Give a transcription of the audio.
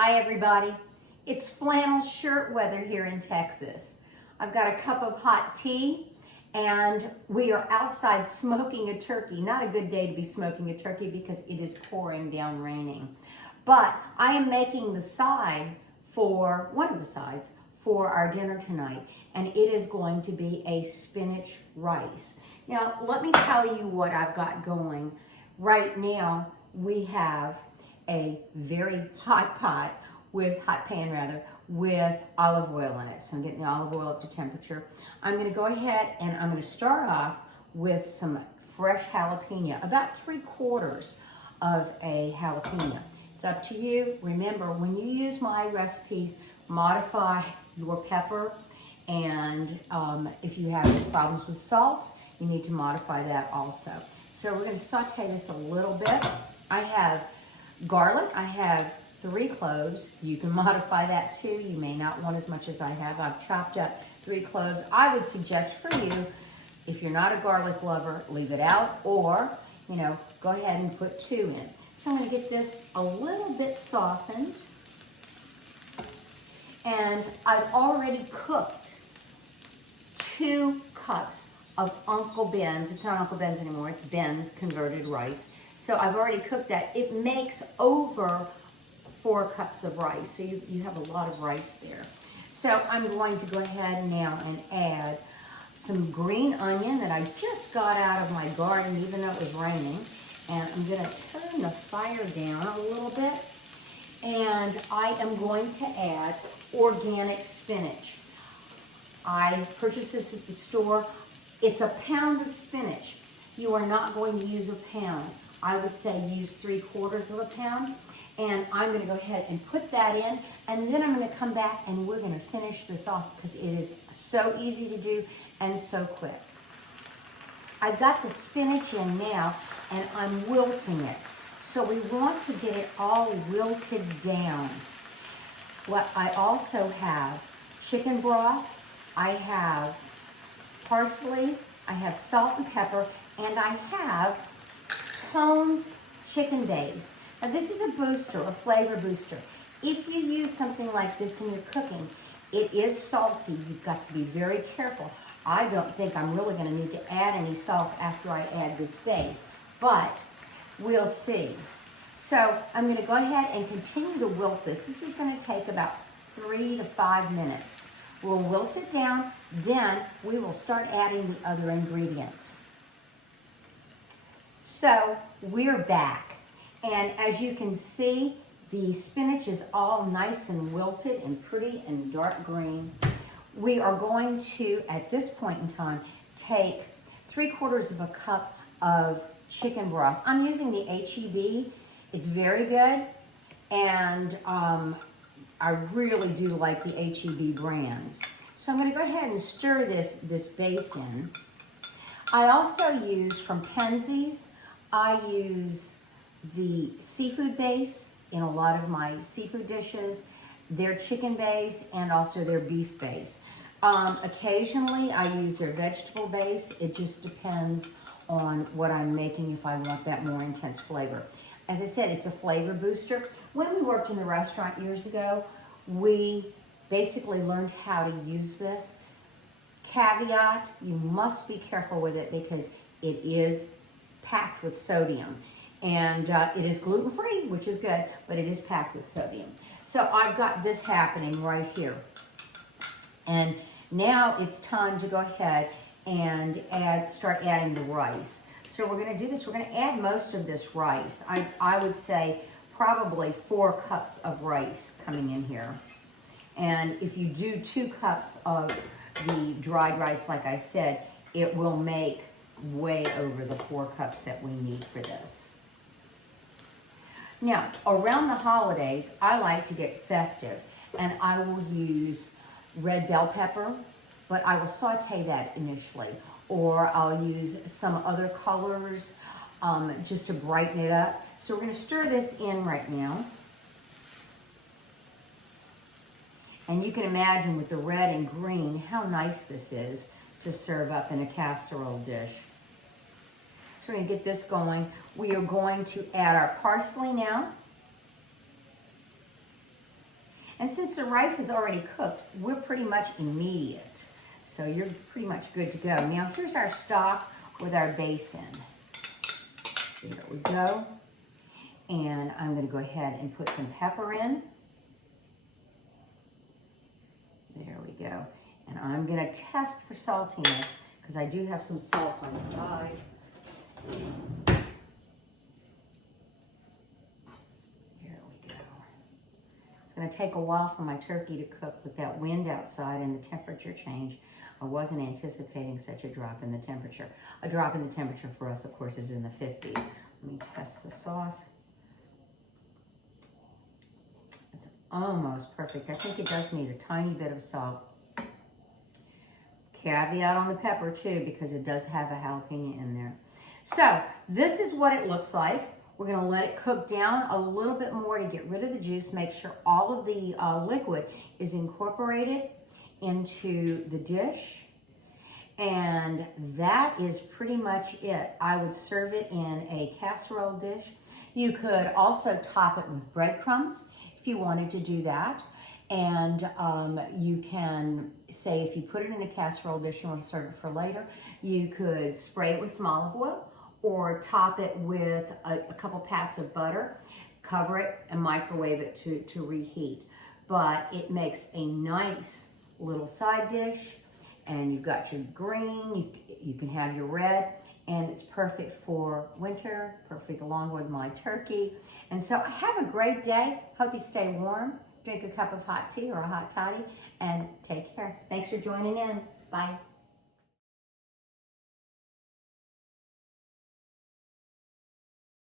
Hi everybody, it's flannel shirt weather here in Texas. I've got a cup of hot tea and we are outside smoking a turkey. Not a good day to be smoking a turkey because it is pouring down raining. But I am making the side for, one of the sides, for our dinner tonight, and it is going to be a spinach rice. Now let me tell you what I've got going. Right now we have a very hot pan with olive oil in it. So I'm getting the olive oil up to temperature. I'm gonna go ahead and I'm gonna start off with some fresh jalapeno, about 3/4 of a jalapeno. It's up to you. Remember, when you use my recipes, modify your pepper, and if you have problems with salt, you need to modify that also. So we're gonna saute this a little bit. I have garlic, I have 3 cloves. You can modify that too. You may not want as much as I have. I've chopped up 3 cloves. I would suggest for you, if you're not a garlic lover, leave it out, or, go ahead and put 2 in. So I'm gonna get this a little bit softened. And I've already cooked 2 cups of Uncle Ben's. It's not Uncle Ben's anymore, it's Ben's converted rice. So I've already cooked that. It makes over 4 cups of rice. So you have a lot of rice there. So I'm going to go ahead now and add some green onion that I just got out of my garden, even though it was raining. And I'm gonna turn the fire down a little bit. And I am going to add organic spinach. I purchased this at the store. It's a pound of spinach. You are not going to use a pound. I would say use 3/4 of a pound. And I'm gonna go ahead and put that in, and then I'm gonna come back and we're gonna finish this off because it is so easy to do and so quick. I've got the spinach in now and I'm wilting it. So we want to get it all wilted down. Well, I also have chicken broth, I have parsley, I have salt and pepper, and I have Tone's chicken base. Now this is a booster, a flavor booster. If you use something like this in your cooking, it is salty. You've got to be very careful. I don't think I'm really going to need to add any salt after I add this base, but we'll see. So I'm going to go ahead and continue to wilt this. This is going to take about 3 to 5 minutes. We'll wilt it down, then we will start adding the other ingredients. So we're back, and as you can see, the spinach is all nice and wilted and pretty and dark green. We are going to, at this point in time, take 3/4 of a cup of chicken broth. I'm using the HEB. It's very good, and I really do like the HEB brands. So I'm going to go ahead and stir this base in. I also use from Penzeys. I use the seafood base in a lot of my seafood dishes, their chicken base, and also their beef base. Occasionally, I use their vegetable base. It just depends on what I'm making if I want that more intense flavor. As I said, it's a flavor booster. When we worked in the restaurant years ago, we basically learned how to use this. Caveat, you must be careful with it because it is packed with sodium. And it is gluten-free, which is good, but it is packed with sodium. So I've got this happening right here. And now it's time to go ahead and start adding the rice. So we're gonna do this, we're gonna add most of this rice. I would say probably 4 cups of rice coming in here. And if you do 2 cups of the dried rice, like I said, it will make way over the 4 cups that we need for this. Now, around the holidays, I like to get festive, and I will use red bell pepper, but I will saute that initially, or I'll use some other colors just to brighten it up. So we're going to stir this in right now. And you can imagine with the red and green how nice this is to serve up in a casserole dish. So we're going to get this going. We are going to add our parsley now. And since the rice is already cooked, we're pretty much immediate. So you're pretty much good to go. Now here's our stock with our base in. There we go. And I'm gonna go ahead and put some pepper in. There we go. And I'm gonna test for saltiness because I do have some salt on the side. There we go. It's gonna take a while for my turkey to cook with that wind outside and the temperature change. I wasn't anticipating such a drop in the temperature. A drop in the temperature for us, of course, is in the 50s. Let me test the sauce. It's almost perfect. I think it does need a tiny bit of salt. Caveat on the pepper too, because it does have a jalapeno in there. So this is what it looks like. We're gonna let it cook down a little bit more to get rid of the juice, make sure all of the liquid is incorporated into the dish. And that is pretty much it. I would serve it in a casserole dish. You could also top it with breadcrumbs if you wanted to do that. And you can say if you put it in a casserole dish, you want to serve it for later, you could spray it with some olive oil or top it with a couple pats of butter, cover it and microwave it to reheat. But it makes a nice little side dish, and you've got your green, you can have your red, and it's perfect for winter, perfect along with my turkey. And so have a great day. Hope you stay warm. Drink a cup of hot tea or a hot toddy, and take care. Thanks for joining in. Bye.